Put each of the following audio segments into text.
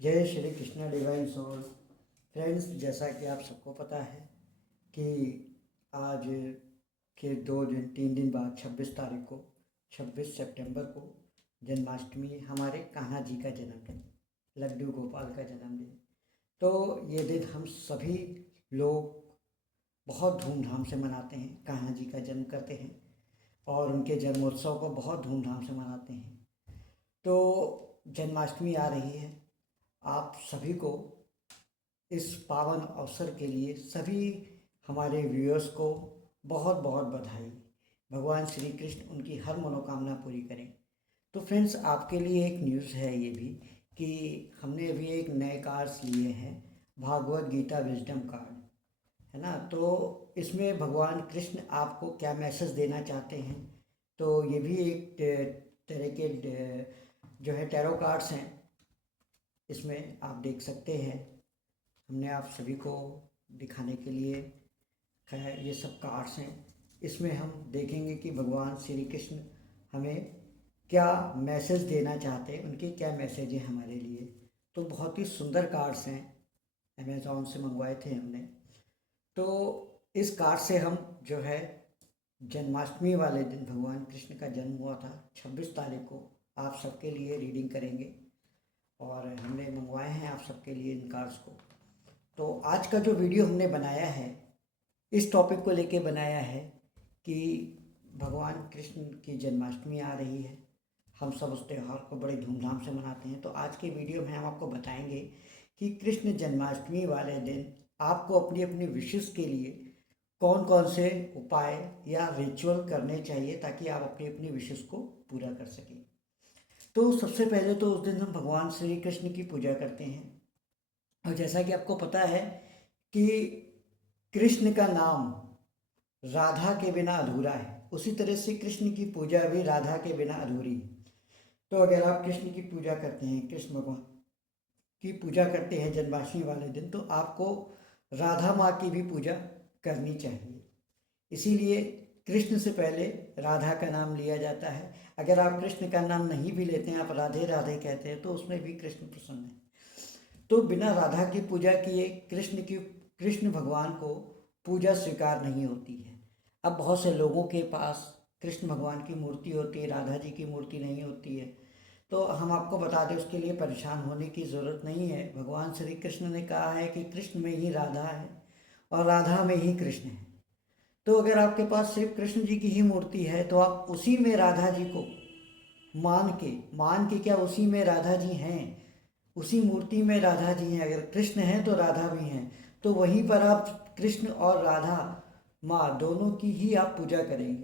जय Shri Krishna divine soul. Friends, जैसा कि आप सबको पता है कि आज के 2 दिन 3 दिन बाद 26 तारीख को 26 सितंबर को जन्माष्टमी, हमारे कान्हा जी का जन्मदिन, लड्डू गोपाल का जन्मदिन। तो ये दिन हम सभी लोग बहुत धूमधाम से मनाते हैं, कान्हा जी का जन्म करते हैं और उनके जन्मोत्सव को बहुत धूमधाम से मनाते हैं। तो जन्माष्टमी आ रही है। आप सभी को इस पावन अवसर के लिए, सभी हमारे व्यूअर्स को बहुत बहुत बधाई। भगवान श्री कृष्ण उनकी हर मनोकामना पूरी करें। तो फ्रेंड्स, आपके लिए एक न्यूज़ है ये भी कि हमने अभी एक नए कार्ड्स लिए हैं, भागवत गीता विजडम कार्ड, है ना। तो इसमें भगवान कृष्ण आपको क्या मैसेज देना चाहते हैं, तो ये भी एक तरह के जो है टैरो कार्ड्स हैं, इसमें आप देख सकते हैं। हमने आप सभी को दिखाने के लिए है, ये सब कार्ड्स हैं। इसमें हम देखेंगे कि भगवान श्री कृष्ण हमें क्या मैसेज देना चाहते हैं, उनके क्या मैसेज हैं हमारे लिए। तो बहुत ही सुंदर कार्ड्स हैं, अमेज़ॉन से मंगवाए थे हमने। तो इस कार्ड से हम जो है जन्माष्टमी वाले दिन, भगवान कृष्ण का जन्म हुआ था 26 तारीख को, आप सबके लिए रीडिंग करेंगे और हमने मंगवाए हैं आप सबके लिए इन कार्ड्स को। तो आज का जो वीडियो हमने बनाया है, इस टॉपिक को लेके बनाया है कि भगवान कृष्ण की जन्माष्टमी आ रही है, हम सब उस त्यौहार को बड़े धूमधाम से मनाते हैं। तो आज के वीडियो में हम आपको बताएंगे कि कृष्ण जन्माष्टमी वाले दिन आपको अपनी अपनी विशेष के लिए कौन कौन से उपाय या रिचुअल करने चाहिए ताकि आप अपनी अपनी विशेष को पूरा कर सकें। तो सबसे पहले तो उस दिन हम भगवान श्री कृष्ण की पूजा करते हैं। और जैसा कि आपको पता है कि कृष्ण का नाम राधा के बिना अधूरा है, उसी तरह से कृष्ण की पूजा भी राधा के बिना अधूरी है। तो अगर आप कृष्ण की पूजा करते हैं, कृष्ण भगवान की पूजा करते हैं जन्माष्टमी वाले दिन, तो आपको राधा माँ की भी पूजा करनी चाहिए। इसीलिए कृष्ण से पहले राधा का नाम लिया जाता है। अगर आप कृष्ण का नाम नहीं भी लेते हैं, आप राधे राधे कहते हैं, तो उसमें भी कृष्ण प्रसन्न है। तो बिना राधा की पूजा किए कृष्ण भगवान को पूजा स्वीकार नहीं होती है। अब बहुत से लोगों के पास कृष्ण भगवान की मूर्ति होती है, राधा जी की मूर्ति नहीं होती है। तो हम आपको बता दें, उसके लिए परेशान होने की ज़रूरत नहीं है। भगवान श्री कृष्ण ने कहा है कि कृष्ण में ही राधा है और राधा में ही कृष्ण है। तो अगर आपके पास सिर्फ कृष्ण जी की ही मूर्ति है, तो आप उसी में राधा जी को मान के क्या उसी में राधा जी हैं, उसी मूर्ति में राधा जी हैं। अगर कृष्ण हैं तो राधा भी हैं, तो वहीं पर आप कृष्ण और राधा माँ दोनों की ही आप पूजा करेंगे,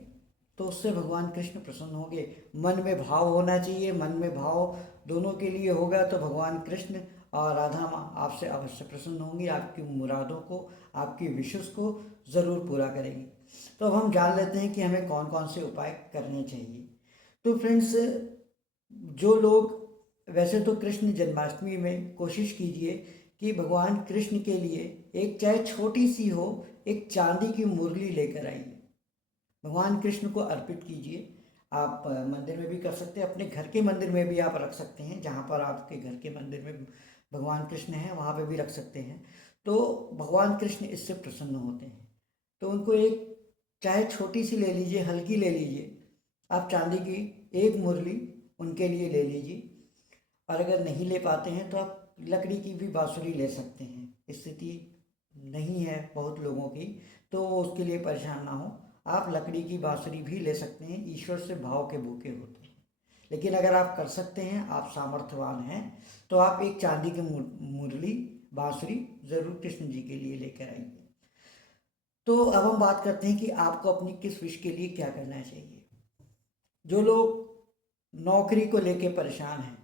तो उससे भगवान कृष्ण प्रसन्न होंगे। मन में भाव होना चाहिए, मन में भाव दोनों के लिए होगा तो भगवान कृष्ण और राधा माँ आपसे अवश्य प्रसन्न होंगी, आपकी मुरादों को, आपकी विशेष को ज़रूर पूरा करेंगी। तो अब हम जान लेते हैं कि हमें कौन कौन से उपाय करने चाहिए। तो फ्रेंड्स, जो लोग, वैसे तो कृष्ण जन्माष्टमी में कोशिश कीजिए कि भगवान कृष्ण के लिए एक, चाहे छोटी सी हो, एक चांदी की मुरली लेकर आइए, भगवान कृष्ण को अर्पित कीजिए। आप मंदिर में भी कर सकते हैं, अपने घर के मंदिर में भी आप रख सकते हैं, जहाँ पर आपके घर के मंदिर में भगवान कृष्ण हैं वहाँ पे भी रख सकते हैं। तो भगवान कृष्ण इससे प्रसन्न होते हैं। तो उनको एक, चाहे छोटी सी ले लीजिए, हल्की ले लीजिए, आप चांदी की एक मुरली उनके लिए ले लीजिए। और अगर नहीं ले पाते हैं तो आप लकड़ी की भी बांसुरी ले सकते हैं। स्थिति नहीं है बहुत लोगों की, तो उसके लिए परेशान ना हो, आप लकड़ी की बांसुरी भी ले सकते हैं। ईश्वर से भाव के भूखे होते हैं। लेकिन अगर आप कर सकते हैं, आप सामर्थ्यवान हैं, तो आप एक चांदी की मुरली, बांसुरी ज़रूर कृष्ण जी के लिए लेकर आइए। तो अब हम बात करते हैं कि आपको अपनी किस विश के लिए क्या करना चाहिए। जो लोग नौकरी को लेके परेशान हैं,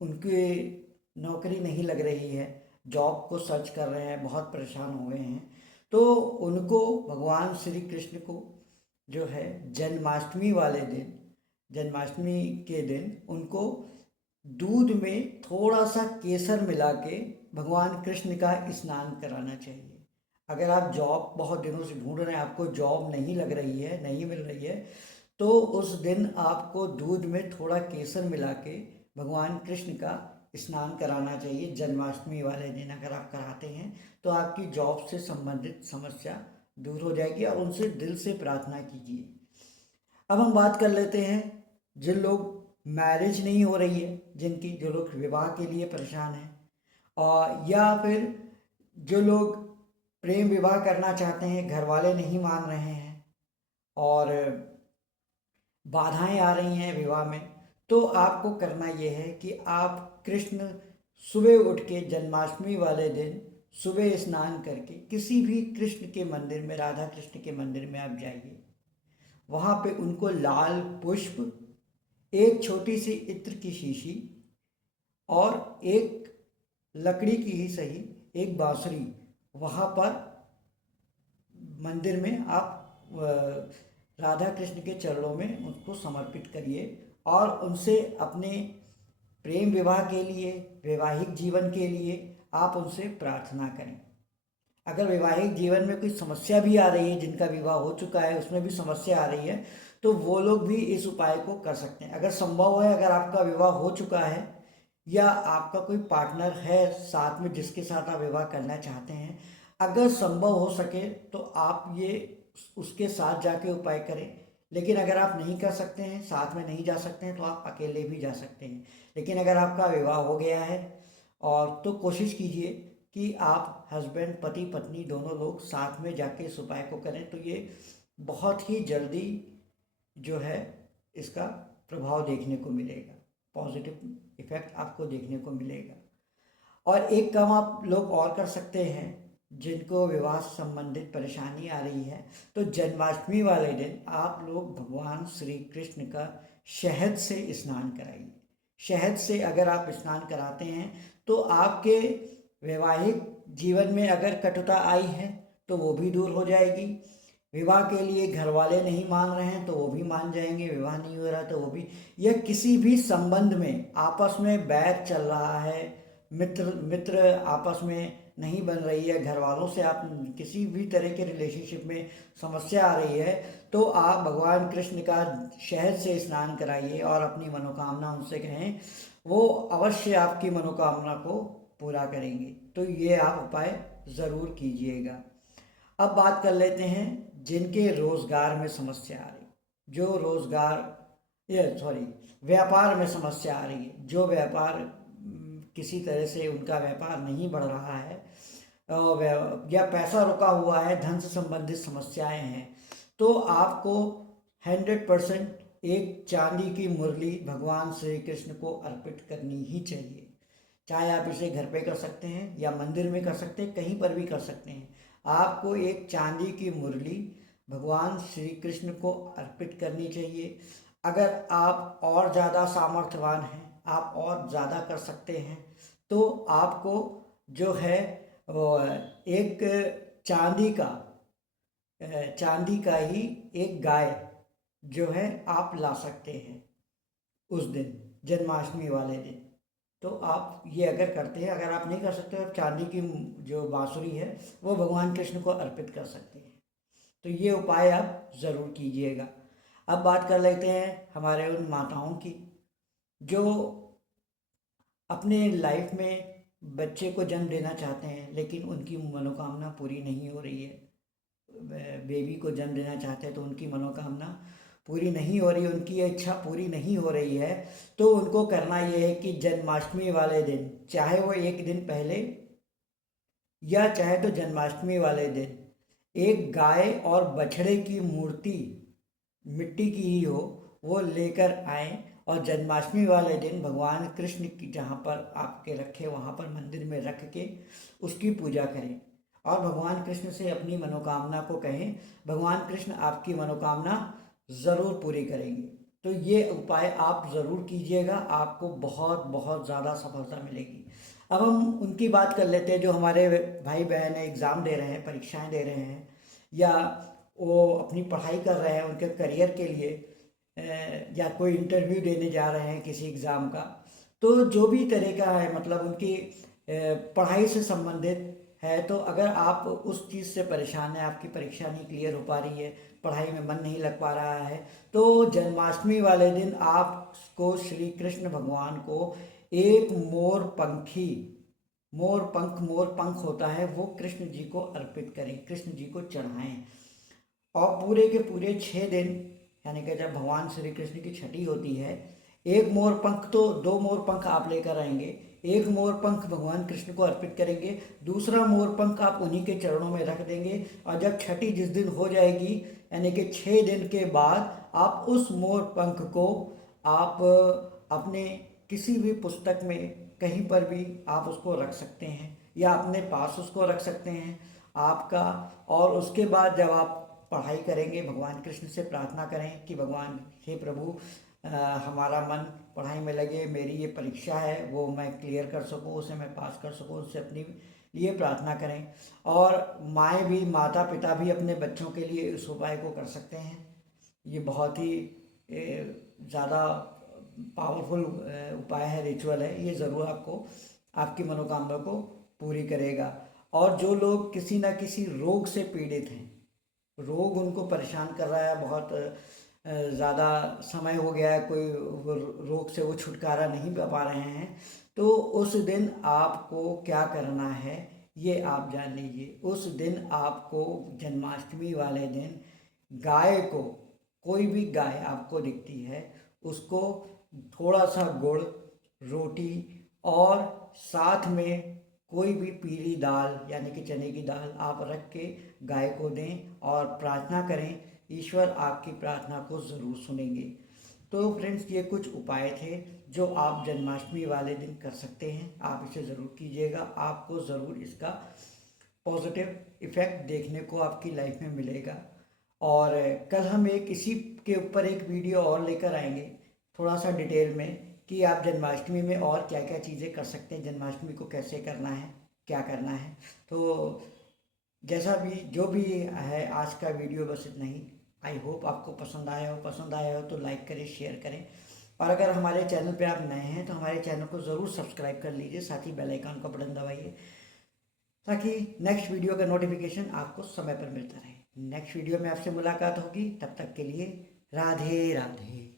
उनकी नौकरी नहीं लग रही है, जॉब को सर्च कर रहे हैं, बहुत परेशान हो गए हैं, तो उनको भगवान श्री कृष्ण को जो है जन्माष्टमी वाले दिन, जन्माष्टमी के दिन उनको दूध में थोड़ा सा केसर मिला के भगवान कृष्ण का स्नान कराना चाहिए। अगर आप जॉब बहुत दिनों से ढूंढ रहे हैं, आपको जॉब नहीं लग रही है, नहीं मिल रही है, तो उस दिन आपको दूध में थोड़ा केसर मिला के भगवान कृष्ण का स्नान कराना चाहिए जन्माष्टमी वाले दिन। अगर आप कराते हैं तो आपकी जॉब से संबंधित समस्या दूर हो जाएगी और उनसे दिल से प्रार्थना कीजिए। अब हम बात कर लेते हैं जिन लोग मैरिज नहीं हो रही है, जो लोग विवाह के लिए परेशान हैं, और या फिर जो लोग प्रेम विवाह करना चाहते हैं, घर वाले नहीं मान रहे हैं और बाधाएं आ रही हैं विवाह में, तो आपको करना ये है कि आप कृष्ण सुबह उठ के जन्माष्टमी वाले दिन सुबह स्नान करके किसी भी कृष्ण के मंदिर में, राधा कृष्ण के मंदिर में आप जाइए। वहाँ पे उनको लाल पुष्प, एक छोटी सी इत्र की शीशी और एक लकड़ी की ही सही एक बांसुरी वहाँ पर मंदिर में आप राधा कृष्ण के चरणों में उसको समर्पित करिए और उनसे अपने प्रेम विवाह के लिए, वैवाहिक जीवन के लिए आप उनसे प्रार्थना करें। अगर वैवाहिक जीवन में कोई समस्या भी आ रही है, जिनका विवाह हो चुका है उसमें भी समस्या आ रही है, तो वो लोग भी इस उपाय को कर सकते हैं। अगर संभव है, अगर आपका विवाह हो चुका है या आपका कोई पार्टनर है साथ में जिसके साथ आप विवाह करना चाहते हैं, अगर संभव हो सके तो आप ये उसके साथ जाके उपाय करें। लेकिन अगर आप नहीं कर सकते हैं, साथ में नहीं जा सकते हैं, तो आप अकेले भी जा सकते हैं। लेकिन अगर आपका विवाह हो गया है और तो कोशिश कीजिए कि आप हस्बैंड, पति पत्नी दोनों लोग साथ में जाके इस उपाय को करें, तो ये बहुत ही जल्दी जो है इसका प्रभाव देखने को मिलेगा, पॉजिटिव इफेक्ट आपको देखने को मिलेगा। और एक काम आप लोग और कर सकते हैं, जिनको विवाह से संबंधित परेशानी आ रही है, तो जन्माष्टमी वाले दिन आप लोग भगवान श्री कृष्ण का शहद से स्नान कराइए। शहद से अगर आप स्नान कराते हैं तो आपके वैवाहिक जीवन में अगर कटुता आई है तो वो भी दूर हो जाएगी। विवाह के लिए घर वाले नहीं मान रहे हैं तो वो भी मान जाएंगे, विवाह नहीं हो रहा तो वो भी, या किसी भी संबंध में आपस में बैर चल रहा है, मित्र मित्र आपस में नहीं बन रही है, घर वालों से आप किसी भी तरह के रिलेशनशिप में समस्या आ रही है, तो आप भगवान कृष्ण का शहद से स्नान कराइए और अपनी मनोकामना उनसे कहें, वो अवश्य आपकी मनोकामना को पूरा करेंगे। तो ये आप उपाय ज़रूर कीजिएगा। अब बात कर लेते हैं जिनके रोज़गार में समस्या आ रही, जो व्यापार में समस्या आ रही है, जो व्यापार किसी तरह से उनका व्यापार नहीं बढ़ रहा है या पैसा रुका हुआ है, धन से संबंधित समस्याएं हैं, तो आपको 100% एक चांदी की मुरली भगवान श्री कृष्ण को अर्पित करनी ही चाहिए। चाहे आप इसे घर पे कर सकते हैं या मंदिर में कर सकते हैं, कहीं पर भी कर सकते हैं। आपको एक चांदी की मुरली भगवान श्री कृष्ण को अर्पित करनी चाहिए। अगर आप और ज़्यादा सामर्थ्यवान हैं, आप और ज़्यादा कर सकते हैं, तो आपको जो है एक चांदी का ही एक गाय जो है आप ला सकते हैं उस दिन, जन्माष्टमी वाले दिन। तो आप ये अगर करते हैं, अगर आप नहीं कर सकते तो चांदी की जो बांसुरी है वो भगवान कृष्ण को अर्पित कर सकते हैं। तो ये उपाय आप ज़रूर कीजिएगा। अब बात कर लेते हैं हमारे उन माताओं की जो अपने लाइफ में बच्चे को जन्म देना चाहते हैं लेकिन उनकी मनोकामना पूरी नहीं हो रही है। बेबी को जन्म देना चाहते हैं तो उनकी मनोकामना पूरी नहीं हो रही, उनकी इच्छा पूरी नहीं हो रही है। तो उनको करना ये है कि जन्माष्टमी वाले दिन, चाहे वो एक दिन पहले या चाहे तो जन्माष्टमी वाले दिन, एक गाय और बछड़े की मूर्ति मिट्टी की ही हो वो लेकर आएं और जन्माष्टमी वाले दिन भगवान कृष्ण की जहाँ पर आपके रखे वहाँ पर मंदिर में रख के उसकी पूजा करें और भगवान कृष्ण से अपनी मनोकामना को कहें। भगवान कृष्ण आपकी मनोकामना ज़रूर पूरी करेंगे। तो ये उपाय आप ज़रूर कीजिएगा, आपको बहुत बहुत ज़्यादा सफलता मिलेगी। अब हम उनकी बात कर लेते हैं जो हमारे भाई बहन एग्ज़ाम दे रहे हैं, परीक्षाएं दे रहे हैं, या वो अपनी पढ़ाई कर रहे हैं उनके करियर के लिए, या कोई इंटरव्यू देने जा रहे हैं किसी एग्ज़ाम का। तो जो भी तरह का है, मतलब उनकी पढ़ाई से संबंधित है, तो अगर आप उस चीज़ से परेशान हैं, आपकी परीक्षा नहीं क्लियर हो पा रही है, पढ़ाई में मन नहीं लग पा रहा है, तो जन्माष्टमी वाले दिन आपको श्री कृष्ण भगवान को एक मोर पंख होता है, वो कृष्ण जी को अर्पित करें, कृष्ण जी को चढ़ाएं। और पूरे के पूरे 6 दिन, यानी कि जब भगवान श्री कृष्ण की छठी होती है, एक मोर पंख तो 2 मोर पंख आप लेकर आएंगे, एक मोर पंख भगवान कृष्ण को अर्पित करेंगे, दूसरा मोर पंख आप उन्हीं के चरणों में रख देंगे। और जब छठी जिस दिन हो जाएगी, यानी कि 6 दिन के बाद, आप उस मोर पंख को आप अपने किसी भी पुस्तक में कहीं पर भी आप उसको रख सकते हैं, या अपने पास उसको रख सकते हैं आपका। और उसके बाद जब आप पढ़ाई करेंगे, भगवान कृष्ण से प्रार्थना करें कि भगवान हे प्रभु, हमारा मन पढ़ाई में लगे, मेरी ये परीक्षा है वो मैं क्लियर कर सकूं, उसे मैं पास कर सकूं, उससे अपनी लिए प्रार्थना करें। और माता पिता भी अपने बच्चों के लिए इस उपाय को कर सकते हैं। ये बहुत ही ज़्यादा पावरफुल उपाय है, रिचुअल है। ये ज़रूर आपको आपकी मनोकामना को पूरी करेगा। और जो लोग किसी न किसी रोग से पीड़ित हैं, रोग उनको परेशान कर रहा है, बहुत ज़्यादा समय हो गया है, कोई रोग से वो छुटकारा नहीं पा पा रहे हैं, तो उस दिन आपको क्या करना है ये आप जान लीजिए। उस दिन आपको, जन्माष्टमी वाले दिन, गाय को, कोई भी गाय आपको दिखती है, उसको थोड़ा सा गुड़, रोटी और साथ में कोई भी पीली दाल यानी कि चने की दाल आप रख के गाय को दें और प्रार्थना करें। ईश्वर आपकी प्रार्थना को ज़रूर सुनेंगे। तो फ्रेंड्स, ये कुछ उपाय थे जो आप जन्माष्टमी वाले दिन कर सकते हैं। आप इसे ज़रूर कीजिएगा, आपको ज़रूर इसका पॉजिटिव इफ़ेक्ट देखने को आपकी लाइफ में मिलेगा। और कल हम इसी के ऊपर एक वीडियो और लेकर आएंगे, थोड़ा सा डिटेल में, कि आप जन्माष्टमी में और क्या क्या चीज़ें कर सकते हैं, जन्माष्टमी को कैसे करना है, क्या करना है। तो जैसा भी जो भी है, आज का वीडियो बस इतना ही। आई होप आपको पसंद आया हो तो लाइक करें, शेयर करें। और अगर हमारे चैनल पे आप नए हैं तो हमारे चैनल को ज़रूर सब्सक्राइब कर लीजिए, साथ ही बेल आइकन का बटन दबाइए, ताकि नेक्स्ट वीडियो का नोटिफिकेशन आपको समय पर मिलता रहे। नेक्स्ट वीडियो में आपसे मुलाकात होगी, तब तक के लिए राधे राधे।